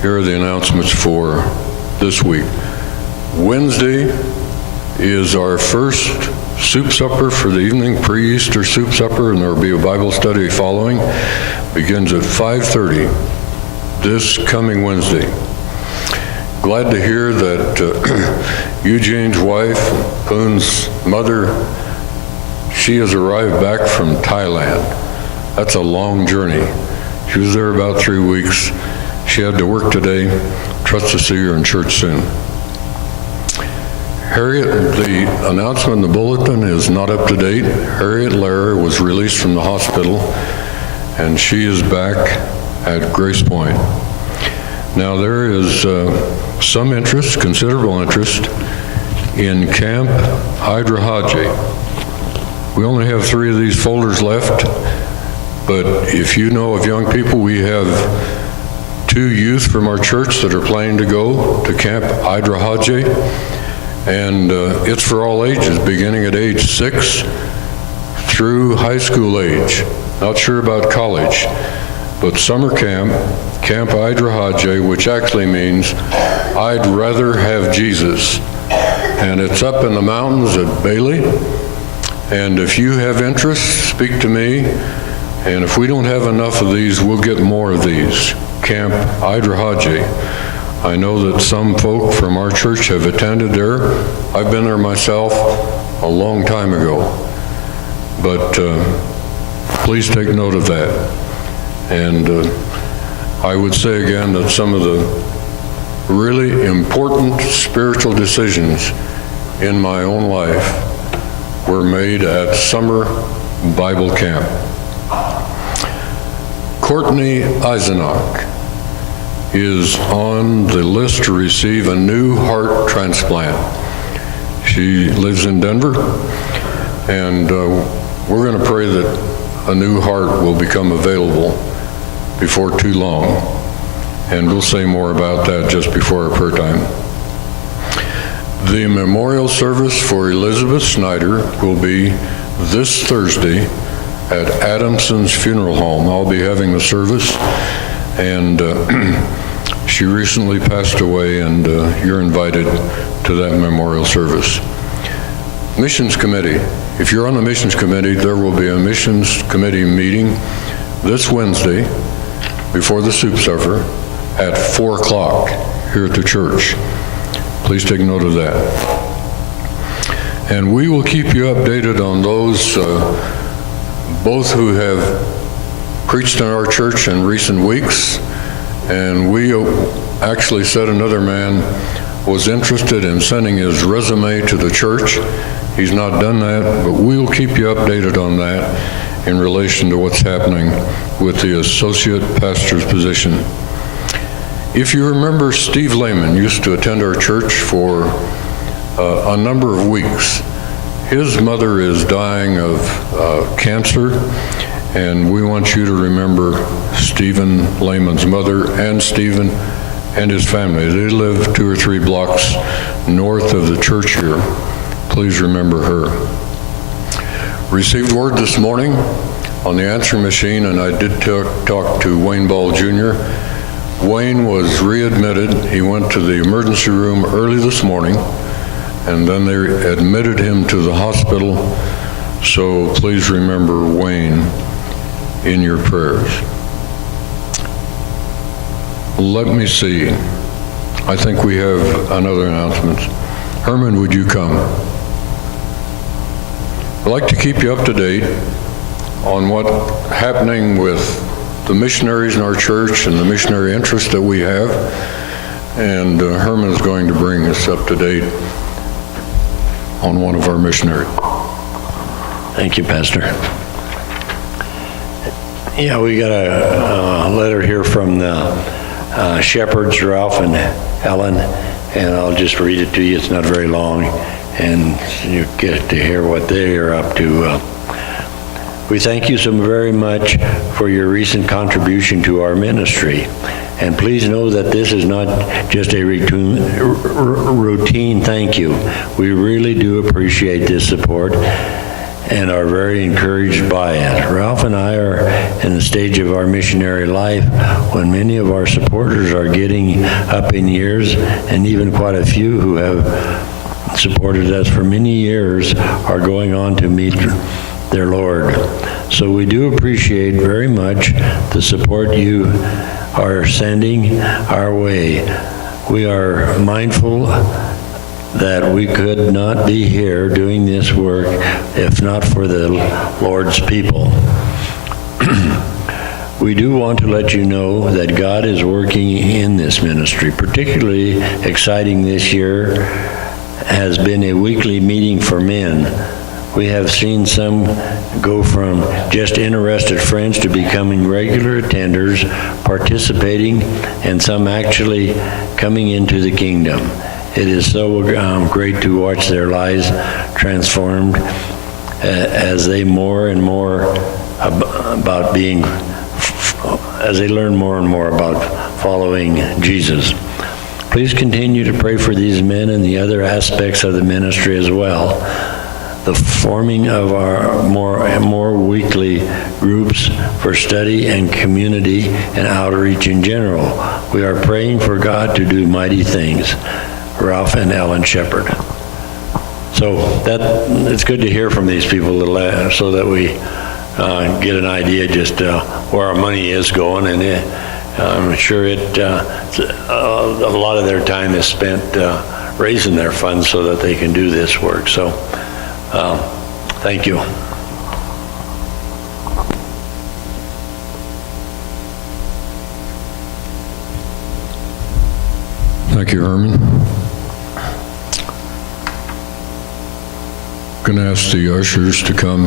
Here are the announcements for this week. Wednesday is our first soup supper for the evening, pre-Easter soup supper, and there will be a Bible study following. Begins at 5:30 this coming Wednesday. Glad to hear that Eugene's wife, Poon's mother, she has arrived back from Thailand. That's a long journey. She was there about 3 weeks. She had to work today. Trust to see her in church soon. Harriet, the announcement in the bulletin is not up to date. Harriet Lehrer was released from the hospital, and she is back at Grace Point. Now there is some interest, considerable interest, in Camp Hydrahaji. We only have 3 of these folders left, but if you know of young people, we have 2 youth from our church that are planning to go to Camp Hydrahaji, and it's for all ages, beginning at age 6 through high school age. Not sure about college, but summer camp, Camp Hydrahaji, which actually means I'd rather have Jesus. And it's up in the mountains at Bailey. And if you have interest, speak to me. And if we don't have enough of these, we'll get more of these. Camp Hydrahaji. I know that some folk from our church have attended there. I've been there myself a long time ago. But please take note of that. And I would say again that some of the really important spiritual decisions in my own life were made at summer Bible camp. Courtney Eisenach is on the list to receive a new heart transplant. She lives in Denver, and we're going to pray that a new heart will become available before too long. And we'll say more about that just before our prayer time. The memorial service for Elizabeth Snyder will be this Thursday at Adamson's Funeral Home. I'll be having the service, and she recently passed away, and you're invited to that memorial service. Missions Committee. If you're on the Missions Committee, there will be a Missions Committee meeting this Wednesday before the soup supper at 4 o'clock here at the church. Please take note of that. And we will keep you updated on those both who have preached in our church in recent weeks, and we actually said another man was interested in sending his resume to the church. He's not done that, but we will keep you updated on that in relation to what's happening with the associate pastor's position. If you remember, Steve Lehman used to attend our church for a number of weeks. His mother is dying of cancer, and we want you to remember Stephen Lehman's mother and Stephen and his family. They live 2 or 3 blocks north of the church here. Please remember her. Received word this morning on the answering machine, and I did talk to Wayne Ball Jr. Wayne was readmitted. He went to the emergency room early this morning, and then they admitted him to the hospital. So please remember Wayne in your prayers. Let me see. I think we have another announcement. Herman, would you come? I'd like to keep you up to date on what's happening with the missionaries in our church and the missionary interest that we have. And Herman is going to bring us up to date on one of our missionaries. Thank you, Pastor. Yeah, we got a letter here from the shepherds, Ralph and Ellen, and I'll just read it to you. It's not very long, and you get to hear what they are up to. We thank you so very much for your recent contribution to our ministry. And please know that this is not just a routine thank you. We really do appreciate this support. and are very encouraged by it. Ralph and I are in the stage of our missionary life when many of our supporters are getting up in years, and even quite a few who have supported us for many years are going on to meet their Lord. So we do appreciate very much the support you are sending our way. We are mindful that we could not be here doing this work if not for the Lord's people. We do want to let you know that God is working in this ministry. Particularly exciting this year has been a weekly meeting for men. We have seen some go from just interested friends to becoming regular attenders, participating, and some actually coming into the kingdom. It is so great to watch their lives transformed as they more and more about being, as they learn more and more about following Jesus. Please continue to pray for these men and the other aspects of the ministry as well. The forming of our more weekly groups for study and community and outreach in general. We are praying for God to do mighty things. Ralph and Ellen Shepherd. So it's good to hear from these people so that we get an idea just where our money is going, and I'm sure a lot of their time is spent raising their funds so that they can do this work. So thank you. Thank you, Herman. Going to ask the ushers to come